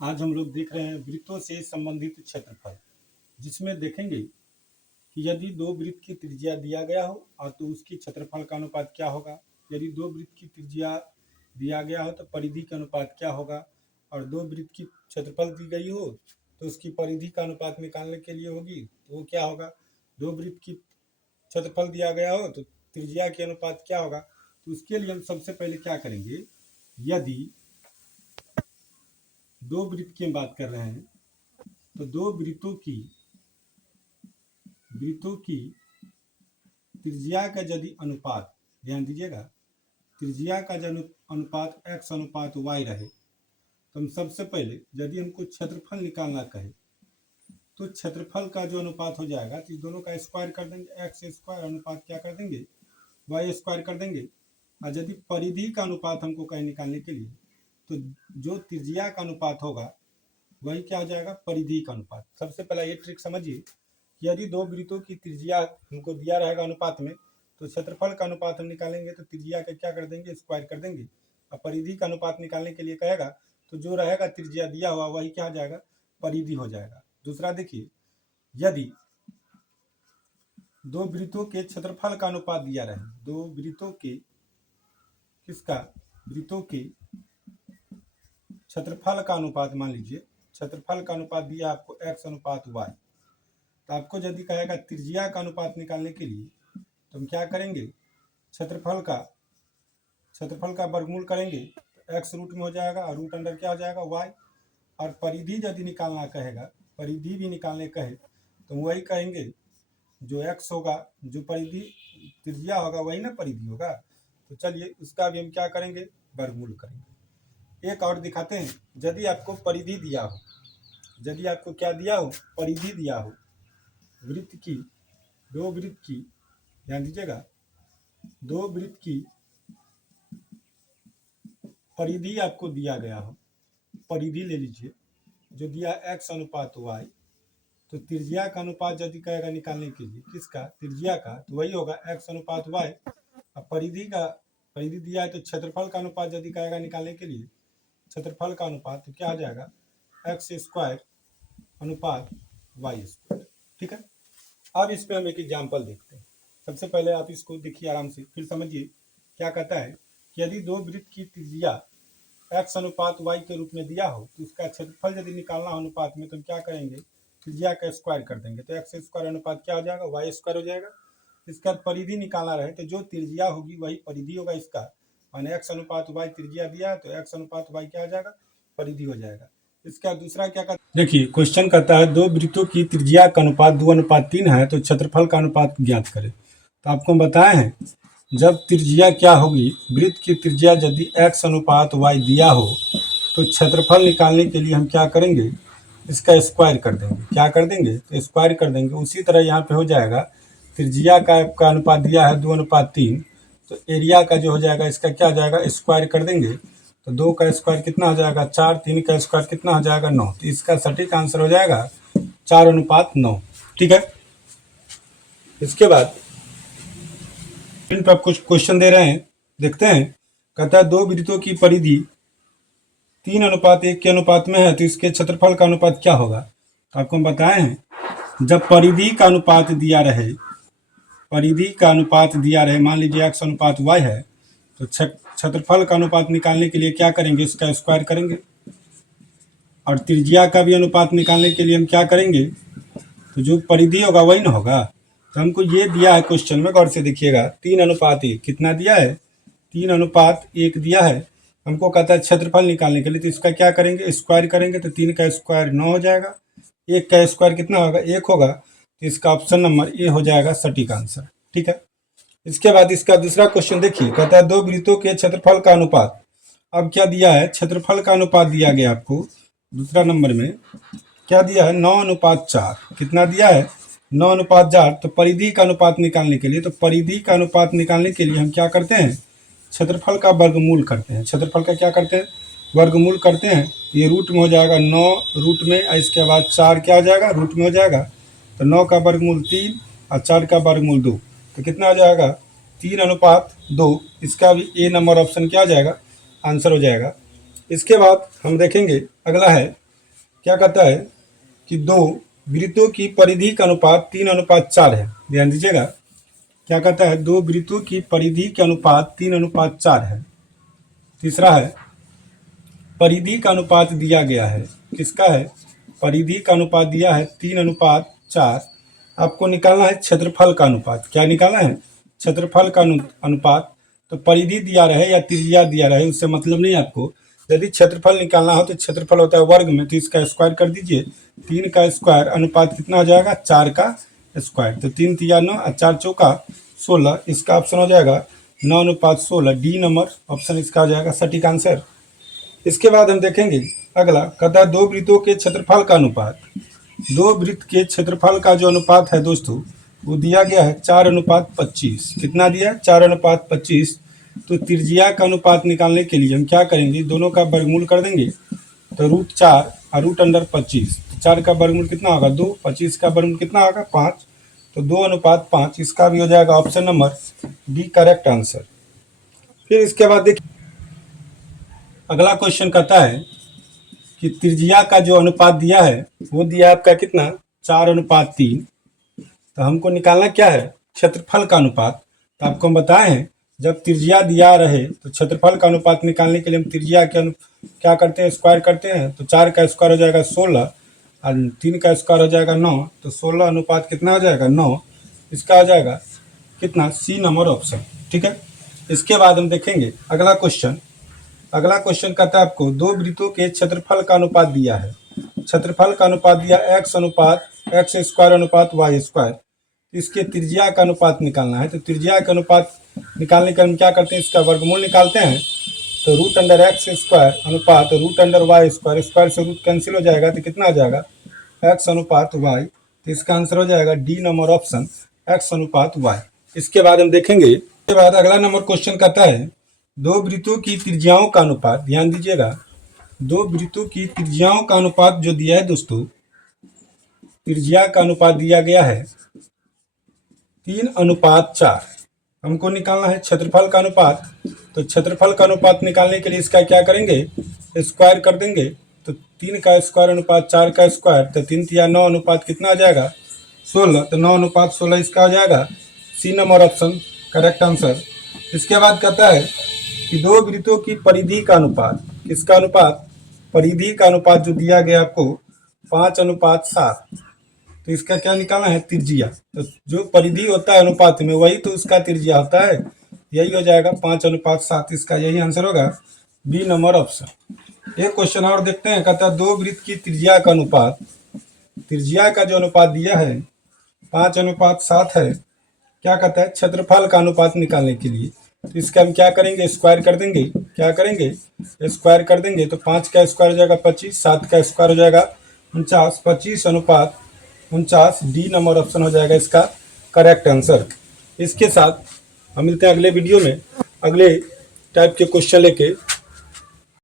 आज हम लोग देख रहे हैं वृत्तों से संबंधित क्षेत्रफल, जिसमें देखेंगे कि यदि दो वृत्त की त्रिज्या दिया गया हो और तो उसकी क्षेत्रफल का अनुपात क्या होगा। यदि दो वृत्त की त्रिज्या दिया गया हो तो परिधि का अनुपात क्या होगा, और दो वृत्त की क्षेत्रफल दी गई हो तो उसकी परिधि का अनुपात निकालने के लिए होगी तो वो क्या होगा। दो वृत्त की क्षेत्रफल दिया गया हो तो त्रिज्या के अनुपात क्या होगा। तो उसके लिए हम सबसे पहले क्या करेंगे, यदि दो वृत्त की हम बात कर रहे हैं तो दो वृत्तों की त्रिज्या का यदि अनुपात, ध्यान दीजिएगा, त्रिज्या का जो अनुपात x अनुपात y रहे तो हम सबसे पहले यदि हमको क्षेत्रफल निकालना कहे तो क्षेत्रफल का जो अनुपात हो जाएगा तो इस दोनों का स्क्वायर कर देंगे, एक्स स्क्वायर अनुपात क्या कर देंगे, वाई स्क्वायर कर देंगे। और यदि परिधि का अनुपात हमको कहे निकालने के लिए तो जो त्रिज्या का अनुपात होगा वही क्या हो जाएगा, परिधि का अनुपात। सबसे पहला ये ट्रिक समझिए, यदि दो वृत्तों की त्रिज्या हमको दिया रहेगा अनुपात में तो क्षेत्रफल का अनुपात हम निकालेंगे तो त्रिज्या का क्या कर देंगे, स्क्वायर कर देंगे। और परिधि का अनुपात निकालने के लिए कहेगा तो जो रहेगा त्रिज्या दिया हुआ वही क्या हो जाएगा, परिधि हो जाएगा। दूसरा देखिए, यदि दो वृत्तों के क्षेत्रफल का अनुपात दिया रहे, दो वृत्तों के वृत्तों के क्षेत्रफल का अनुपात, मान लीजिए क्षेत्रफल का अनुपात दिया आपको x अनुपात y, तो आपको यदि कहेगा त्रिज्या का अनुपात निकालने के लिए तो हम क्या करेंगे, क्षेत्रफल का वर्गमूल करेंगे तो x रूट में हो जाएगा और रूट अंडर क्या हो जाएगा, y। और परिधि यदि निकालना कहेगा, परिधि भी निकालने कहे तो वही कहेंगे, जो x होगा, जो परिधि त्रिज्या होगा वही ना परिधि होगा। तो चलिए उसका भी हम क्या करेंगे, वर्गमूल करेंगे। एक और दिखाते हैं, यदि आपको परिधि दिया हो, यदि आपको क्या दिया हो, परिधि दिया हो, वृत्त की, दो वृत्त की, ध्यान दीजिएगा, दो वृत्त की परिधि आपको दिया गया हो, परिधि ले लीजिए, जो दिया x अनुपात y, तो त्रिज्या का अनुपात यदि कहेगा निकालने के लिए, किसका, त्रिज्या का, तो वही होगा x अनुपात y। अब परिधि दिया है तो क्षेत्रफल का अनुपात यदि कहेगा निकालने के लिए, क्षेत्रफल का अनुपात तो क्या आ जाएगा, एक्स स्क्वायर अनुपात वाई स्क्वायर। ठीक है, अब इस पे हम एक एग्जाम्पल देखते हैं। सबसे पहले आप इसको देखिए आराम से, फिर समझिए क्या कहता है कि यदि दो वृत्त की त्रिज्या x अनुपात y के रूप में दिया हो तो उसका क्षेत्रफल यदि निकालना हो अनुपात में तो हम क्या करेंगे, त्रिज्या का स्क्वायर कर देंगे तो x स्क्वायर अनुपात क्या हो जाएगा, y स्क्वायर हो जाएगा। इसका परिधि निकालना रहे तो जो त्रिज्या होगी वही परिधि होगा इसका, माने x अनुपात y त्रिज्या दिया है तो x अनुपात y क्या हो जाएगा, परिधि हो जाएगा। इसका दूसरा क्या कहता है, देखिए क्वेश्चन कहता है दो वृत्तों की त्रिज्या का अनुपात 2:3 है तो क्षेत्रफल का अनुपात ज्ञात करें। तो आपको बताए हैं जब त्रिज्या क्या होगी, वृत्त की त्रिज्या यदि x अनुपात y दिया हो तो क्षेत्रफल निकालने के लिए हम क्या करेंगे, इसका स्क्वायर कर देंगे। क्या कर देंगे, तो स्क्वायर कर देंगे। उसी तरह यहाँ पे हो जाएगा, त्रिज्या का अनुपात दिया है 2:3, तो एरिया का जो हो जाएगा इसका क्या हो जाएगा, स्क्वायर कर देंगे तो 2 का स्क्वायर कितना हो जाएगा 4, 3 का स्क्वायर कितना हो जाएगा 9। तो इसका सटीक आंसर हो जाएगा 4:9। ठीक है, इसके बाद इन पर कुछ क्वेश्चन दे रहे हैं, देखते हैं। कहता है दो वृत्तों की परिधि 3:1 के अनुपात में है तो इसके क्षेत्रफल का अनुपात क्या होगा। तो आपको हम बताए हैं जब परिधि का अनुपात दिया रहे, परिधि का अनुपात दिया रहे, मान लीजिए x अनुपात y है तो क्षेत्रफल का अनुपात निकालने के लिए क्या करेंगे, इसका स्क्वायर करेंगे। और त्रिज्या का भी अनुपात निकालने के लिए हम क्या करेंगे, तो जो परिधि होगा वही ना होगा। तो हमको ये दिया है क्वेश्चन में, गौर से देखिएगा, 3:1 कितना दिया है, 3:1 दिया है। हमको कहता है क्षेत्रफल निकालने के लिए, तो इसका क्या करेंगे, स्क्वायर करेंगे तो 3 का स्क्वायर 9 हो जाएगा, 1 का स्क्वायर कितना होगा, 1 होगा। तो इसका ऑप्शन नंबर ए हो जाएगा सटीक आंसर। ठीक है, इसके बाद इसका दूसरा क्वेश्चन देखिए, कहता है दो वृत्तों के क्षेत्रफल का अनुपात। अब क्या दिया है, क्षेत्रफल का अनुपात दिया गया आपको दूसरा नंबर में, क्या दिया है 9:4। कितना दिया है, 9:4। तो परिधि का अनुपात निकालने के लिए, तो परिधि का अनुपात निकालने के लिए हम क्या करते हैं, क्षेत्रफल का वर्गमूल करते हैं। क्षेत्रफल का क्या करते हैं, वर्गमूल करते हैं। ये रूट में हो जाएगा 9 रूट में, इसके बाद 4 क्या हो जाएगा, रूट में हो जाएगा। तो 9 का वर्गमूल 3 और 4 का वर्गमूल 2, तो कितना हो जाएगा 3:2। इसका भी ए नंबर ऑप्शन क्या हो जाएगा, आंसर हो जाएगा। इसके बाद हम देखेंगे अगला है क्या कहता है कि दो वृत्तों की परिधि का अनुपात 3:4 है। ध्यान दीजिएगा, क्या कहता है, दो वृत्तों की परिधि के अनुपात 3:4 है। तीसरा है परिधि का अनुपात दिया गया है, किसका है, परिधि का अनुपात दिया है 3:4। आपको निकालना है क्षेत्रफल का अनुपात। क्या निकालना है, क्षेत्रफल का अनुपात। तो परिधि दिया रहे या त्रिज्या दिया रहे उससे मतलब नहीं आपको। यदि क्षेत्रफल निकालना हो तो क्षेत्रफल होता है वर्ग में, तो इसका स्क्वायर कर दीजिए। 3 का स्क्वायर अनुपात कितना हो जाएगा, 4 का स्क्वायर। तो 3 तिया 9 और 4 चौका 16। इसका ऑप्शन हो जाएगा 9:16। डी नंबर ऑप्शन इसका हो जाएगा सटीक आंसर। इसके बाद हम देखेंगे अगला, कहता है दो वृत्तों के क्षेत्रफल का अनुपात। दो वृत्त के क्षेत्रफल का जो अनुपात है दोस्तों, वो दिया गया है 4:25। कितना दिया है, 4:25। तो त्रिज्या का अनुपात निकालने के लिए हम क्या करेंगे, दोनों का वर्गमूल कर देंगे। तो √4 और √25। 4 का वर्गमूल कितना होगा 2, 25 का वर्गमूल कितना होगा 5। तो 2:5। इसका भी हो जाएगा option number D correct answer. फिर इसके बाद देखिए अगला क्वेश्चन कहता है कि त्रिज्या का जो अनुपात दिया है वो दिया है आपका कितना, 4:3। तो हमको निकालना क्या है, क्षेत्रफल का अनुपात। तो आपको हम बताए हैं जब त्रिज्या दिया रहे तो क्षेत्रफल का अनुपात निकालने के लिए हम त्रिज्या के क्या करते हैं, स्क्वायर करते हैं। तो 4 का स्क्वायर हो जाएगा 16 और 3 का स्क्वायर हो जाएगा 9। तो 16 अनुपात कितना हो जाएगा 9। इसका हो जाएगा कितना, सी नंबर ऑप्शन। ठीक है। इसके बाद हम देखेंगे अगला क्वेश्चन। अगला क्वेश्चन कहता है आपको दो वृत्तों के क्षेत्रफल का अनुपात दिया है। क्षेत्रफल का अनुपात दिया x स्क्वायर अनुपात y स्क्वायर। इसके त्रिज्या का अनुपात निकालना है। तो त्रिज्या का अनुपात निकालने के हम क्या करते हैं, इसका वर्गमूल निकालते हैं। तो √x स्क्वायर अनुपात √y स्क्वायर, स्क्वायर से रूट कैंसिल हो जाएगा तो कितना आ जाएगा, x अनुपात y। तो इसका आंसर हो जाएगा डी नंबर ऑप्शन, x अनुपात y। इसके बाद हम देखेंगे, इसके बाद अगला नंबर क्वेश्चन कहता है दो वृत्तों की त्रिज्याओं का अनुपात। ध्यान दीजिएगा, दो वृत्तों की त्रिज्याओं का अनुपात जो दिया है दोस्तों, त्रिज्या का अनुपात दिया गया है 3:4। हमको निकालना है क्षेत्रफल का अनुपात। तो क्षेत्रफल का अनुपात निकालने के लिए इसका क्या करेंगे, स्क्वायर कर देंगे। तो 3 का स्क्वायर अनुपात 4 का स्क्वायर। तो 3 तिया 9 अनुपात कितना आ जाएगा 16। तो 9:16 इसका हो जाएगा C number option correct answer. इसके बाद कहता है कि दो वृत्तों की परिधि का अनुपात। किसका अनुपात, परिधि का अनुपात जो दिया गया आपको 5:7। तो इसका क्या निकालना है, त्रिज्या। तो जो परिधि होता है अनुपात में वही तो उसका त्रिज्या होता है। यही हो जाएगा 5:7। इसका यही आंसर होगा बी नंबर ऑप्शन। एक क्वेश्चन और देखते हैं, कहता है दो वृत्त की त्रिज्या का अनुपात। त्रिज्या का जो अनुपात दिया है 5:7 है। क्या कहता है, क्षेत्रफल का अनुपात निकालने के लिए। तो इसका हम क्या करेंगे, स्क्वायर कर देंगे। क्या करेंगे, स्क्वायर कर देंगे। तो 5 का स्क्वायर हो जाएगा 25, 7 का स्क्वायर हो जाएगा 49। 25:49 डी नंबर ऑप्शन हो जाएगा इसका करेक्ट आंसर। इसके साथ हम मिलते हैं अगले वीडियो में अगले टाइप के क्वेश्चन लेके।